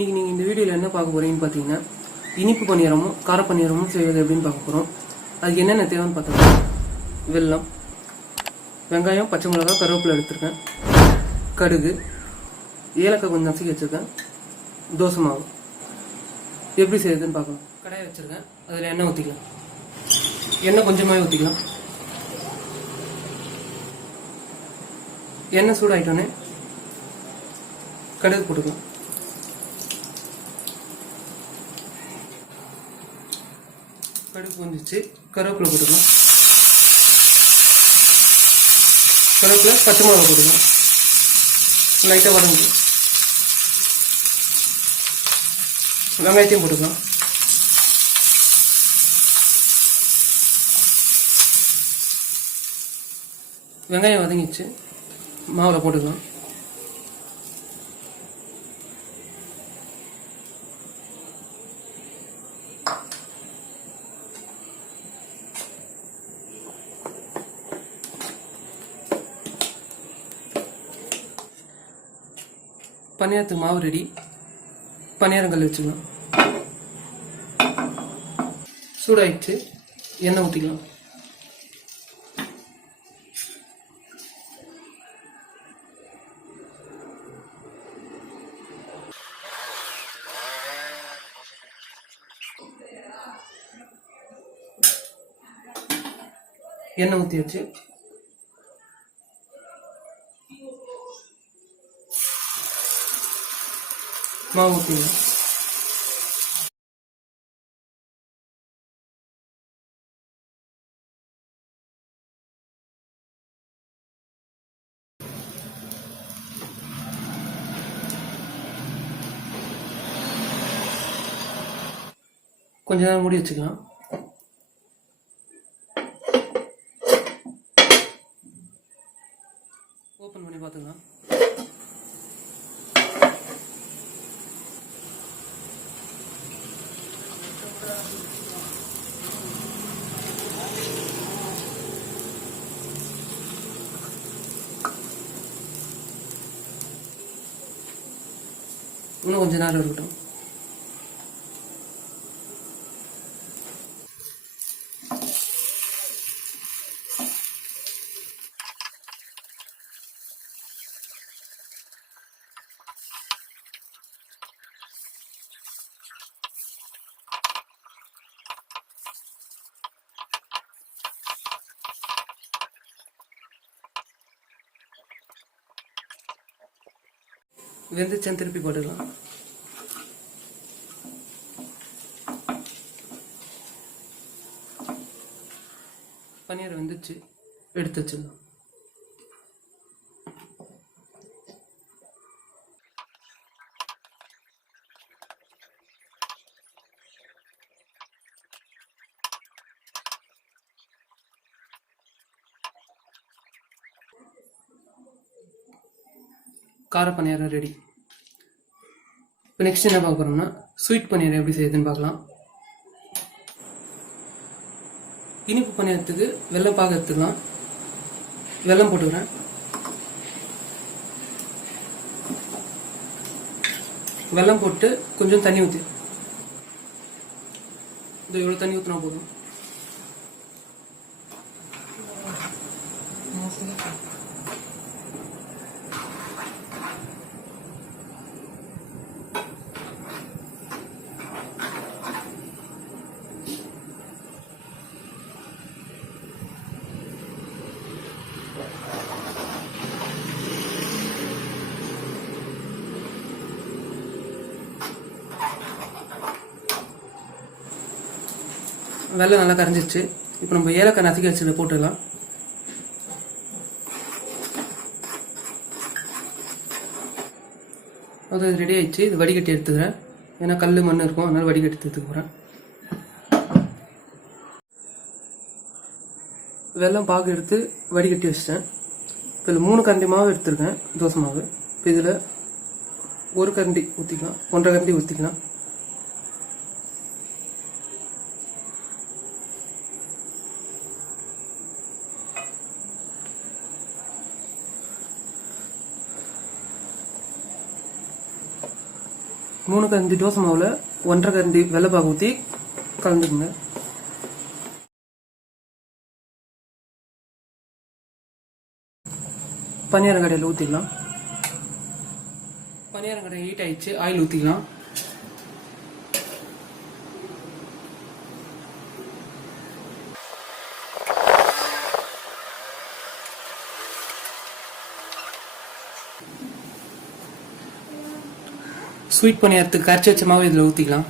இன்னைக்கு நீங்கள் இந்த வீடியோவில் என்ன பார்க்க போகிறீங்கன்னு பார்த்தீங்கன்னா, இனிப்பு பணியாரமும் கார பணியாரமும் செய்வது எப்படின்னு பார்க்க போகிறோம். அதுக்கு என்னென்ன தேவைன்னு பார்த்தோம்னா, வெல்லம், வெங்காயம், பச்சை மிளகாய், கருவேப்பிலை எடுத்துருக்கேன், கடுகு, ஏலக்காய் கொஞ்சம் நசுக்கி வச்சுருக்கேன், தோசை மாவு. எப்படி செய்யுதுன்னு பார்க்கலாம். கடாயை வச்சுருக்கேன், அதில் எண்ணெய் ஊற்றிக்கலாம். எண்ணெய் கொஞ்சமாகவே ஊற்றிக்கலாம். எண்ணெய் சூடாயிட்டோன்னே கடுகு போட்டுக்கலாம். கடுகு கொஞ்சிச்சு கருவேப்பிலை போட்டுக்கலாம். கருவேப்பிலை, பச்சை மிளகா போட்டுக்கலாம். லைட்டாக வதங்கி வெங்காயத்தையும் போட்டுக்கலாம். வெங்காயம் வதங்கிச்சு, மாவில் போட்டுக்கலாம். பணியாரத்துக்கு மாவு ரெடி. பணியாரங்கள் வச்சுக்கலாம். சூடாயிடுச்சு, எண்ணெய் ஊற்றிக்கலாம். எண்ணெய் ஊற்றி வச்சு மாவு ஊற்றிக்கலாம். கொஞ்ச நேரம் மூடி வச்சுக்கலாம். ஓப்பன் பண்ணி பார்த்துக்கலாம். இன்னும் கொஞ்ச நேரம் இருக்கட்டும். வெந்துச்சன் திருப்பி போட்டுக்கலாம். பன்னீர் வெந்துச்சு, எடுத்து வச்சிடலாம். கார பணியாரம் ரெடி. இப்போ நெக்ஸ்ட் என்ன பார்க்க போகிறோம்னா, ஸ்வீட் பணியாரம் எப்படி செய்யுதுன்னு பார்க்கலாம். இனிப்பு பணியாரத்துக்கு வெல்லம் பாக எடுத்துக்கலாம். வெல்லம் போட்டுக்கிறேன். வெல்லம் போட்டு கொஞ்சம் தண்ணி ஊற்றி, இது எவ்வளோ தண்ணி ஊற்றினா போதும். வெல்லம் நல்லா கரைஞ்சிச்சு. இப்போ நம்ம ஏலக்காய் நசுக்கி வச்சு போட்டுடலாம். அது ரெடி ஆயிடுச்சு. இது வடிகட்டி எடுத்துக்கிறேன். ஏன்னா கல் மண் இருக்கும், அதனால வடிகட்டி எடுத்துக்க போகிறேன். வெல்லம் பாகு எடுத்து வடிகட்டி வச்சிட்டேன். இப்போ இதில் 3 கரண்டி மாவு எடுத்துருக்கேன், தோசை மாவு. இப்போ இதில் 1 கரண்டி ஊற்றிக்கலாம், 1.5 கரண்டி ஊற்றிக்கலாம். 3 கரண்டி தோசை மாவில் 1.5 கரண்டி வெள்ளைப்பாகு ஊற்றி கலந்துக்குங்க. பனியாரம் கடையில் ஊற்றிக்கலாம். பனியாரம் கடை ஹீட் ஆயிடுச்சு, ஆயில் ஊற்றிக்கலாம். ஸ்வீட் பனியாரத்துக்கு கரைச்சி வச்ச மாவு இதில் ஊற்றிக்கலாம்.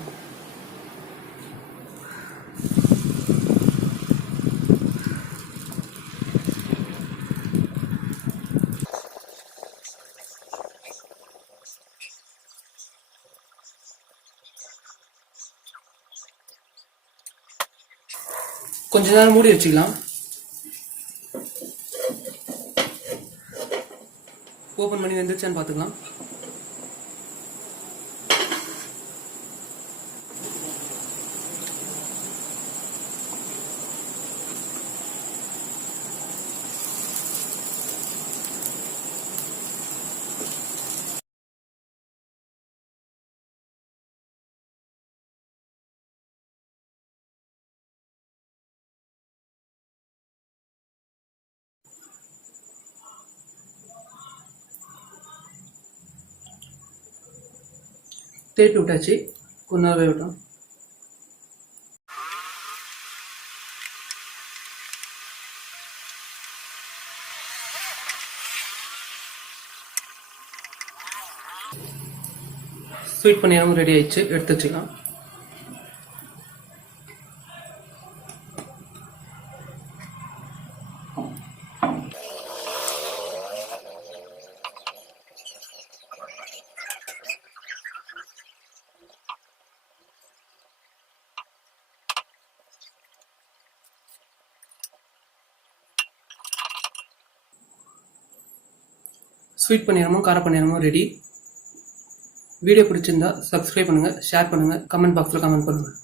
கொஞ்ச நேரம் மூடி வச்சுக்கலாம். ஓப்பன் பண்ணி வெந்துருச்சான்னு பார்த்துக்கலாம். திருப்பி விட்டாச்சு, கொஞ்ச நேரம் விட்டோம். ஸ்வீட் பனியாரம் ரெடி ஆயிடுச்சு, எடுத்து வச்சுக்கலாம். ஸ்வீட் பனியாரமும் கார பனியாரமும் ரெடி. வீடியோ பிடிச்சிருந்தா சப்ஸ்கிரைப் பண்ணுங்கள், ஷேர் பண்ணுங்கள், கமெண்ட் பாக்ஸில் கமெண்ட் பண்ணுங்கள்.